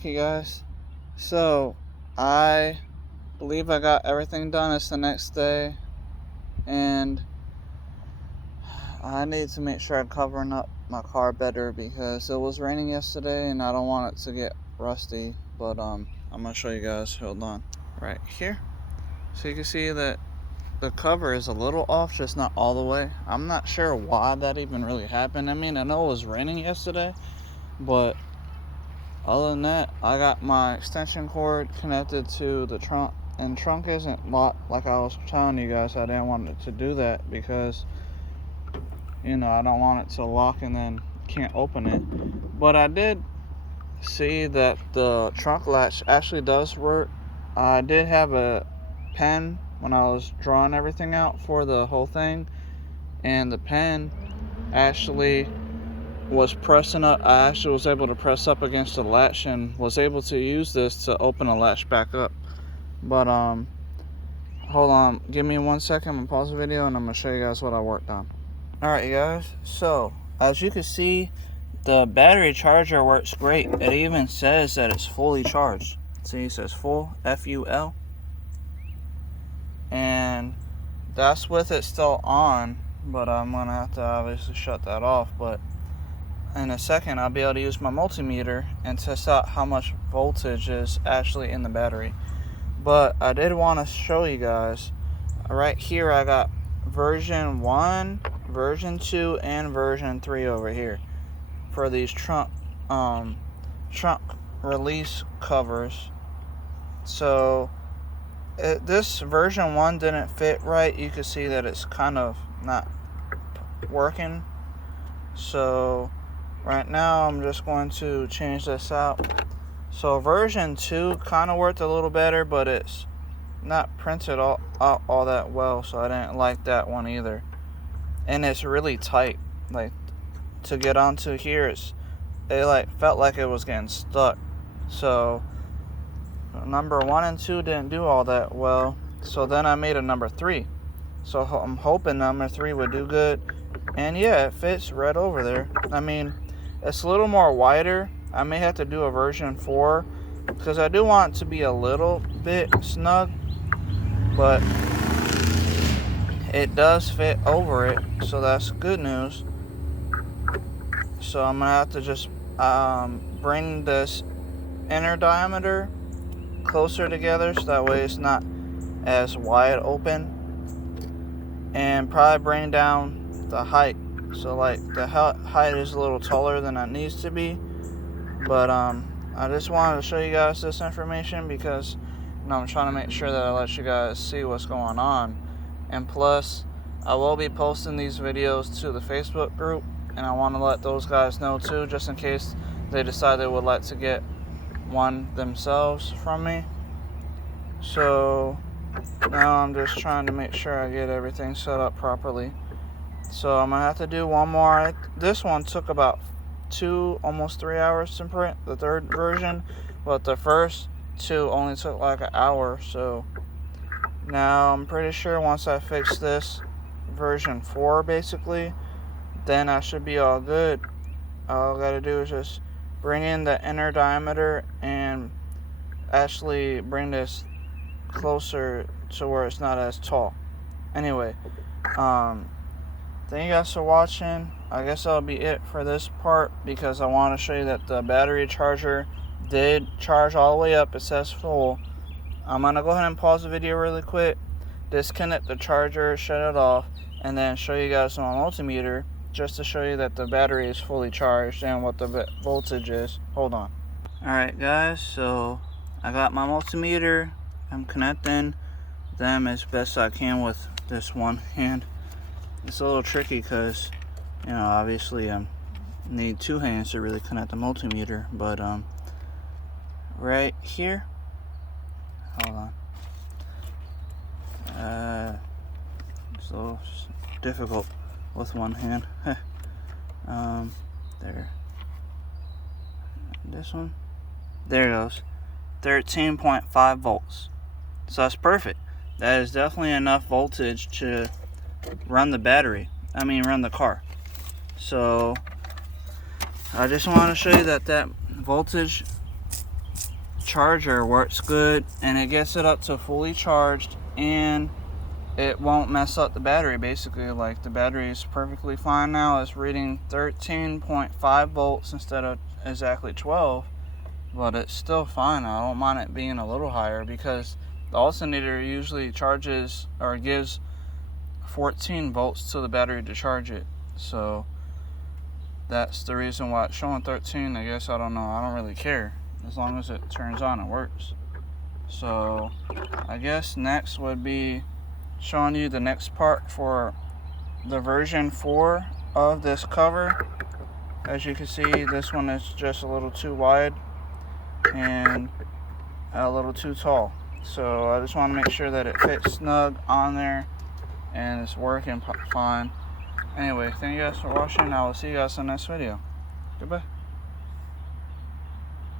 Okay guys, so I believe I got everything done. It's the next day and I need to make sure I'm covering up my car better because it was raining yesterday and I don't want it to get rusty. But I'm gonna show you guys. Hold on. Right here, so you can see that the cover is a little off, just not all the way. I'm not sure why that even really happened. I mean, I know it was raining yesterday, but other than that, I got my extension cord connected to the trunk, and trunk isn't locked like I was telling you guys. I didn't want it to do that because, you know, I don't want it to lock and then can't open it. But I did see that the trunk latch actually does work. I did have a pen when I was drawing everything out for the whole thing, and the pen actually was pressing up. I actually was able to press up against the latch and was able to use this to open the latch back up. But hold on, give me 1 second. I'm gonna pause the video and I'm gonna show you guys what I worked on. Alright you guys, so as you can see, the battery charger works great. It even says that it's fully charged. See, it says full, F-U-L, and that's with it still on, but I'm gonna have to obviously shut that off. But in a second I'll be able to use my multimeter and test out how much voltage is actually in the battery. But I did want to show you guys right here. I got version 1, version 2, and version 3 over here for these trunk release covers. So this version 1 didn't fit right. You can see that it's kind of not working. So right now I'm just going to change this out. So version 2 kind of worked a little better, but it's not printed all that well, so I didn't like that one either. And it's really tight. Like, to get onto here, it like felt like it was getting stuck. So number 1 and 2 didn't do all that well. So then I made a number 3. So I'm hoping number 3 would do good. And yeah, it fits right over there. I mean, it's a little more wider. I may have to do a version 4 because I do want it to be a little bit snug, but it does fit over it, so that's good news. So I'm gonna have to just bring this inner diameter closer together so that way it's not as wide open, and probably bring down the height. So like the height is a little taller than it needs to be. But I just wanted to show you guys this information because, you know, I'm trying to make sure that I let you guys see what's going on. And plus, I will be posting these videos to the Facebook group, and I want to let those guys know too, just in case they decide they would like to get one themselves from me. So now I'm just trying to make sure I get everything set up properly. So I'm gonna have to do one more. This one took about 2, almost 3 hours to print, the third version, but the first 2 only took like an hour. So now I'm pretty sure once I fix this version 4 basically, then I should be all good. All I gotta do is just bring in the inner diameter and actually bring this closer to where it's not as tall. Anyway, thank you guys for watching. I guess that'll be it for this part because I want to show you that the battery charger did charge all the way up. It says full. I'm going to go ahead and pause the video really quick, disconnect the charger, shut it off, and then show you guys my multimeter just to show you that the battery is fully charged and what the voltage is. Hold on. Alright guys, so I got my multimeter. I'm connecting them as best I can with this one hand. It's a little tricky because, you know, obviously I need 2 hands to really connect the multimeter, but right here, hold on, it's a little difficult with one hand. There, this one, there it goes, 13.5 volts. So that's perfect. That is definitely enough voltage to run the run the car. So I just want to show you that voltage charger works good, and it gets it up to fully charged, and it won't mess up the battery. Basically, like, the battery is perfectly fine now. It's reading 13.5 volts instead of exactly 12, but it's still fine. I don't mind it being a little higher because the alternator usually charges or gives 14 volts to the battery to charge it. So that's the reason why it's showing 13. I guess, I don't know. I don't really care. As long as it turns on, it works. So I guess next would be showing you the next part for the version 4 of this cover. As you can see, this one is just a little too wide and a little too tall. So I just want to make sure that it fits snug on there and it's working fine. Anyway, thank you guys for watching. I will see you guys in the next video. Goodbye.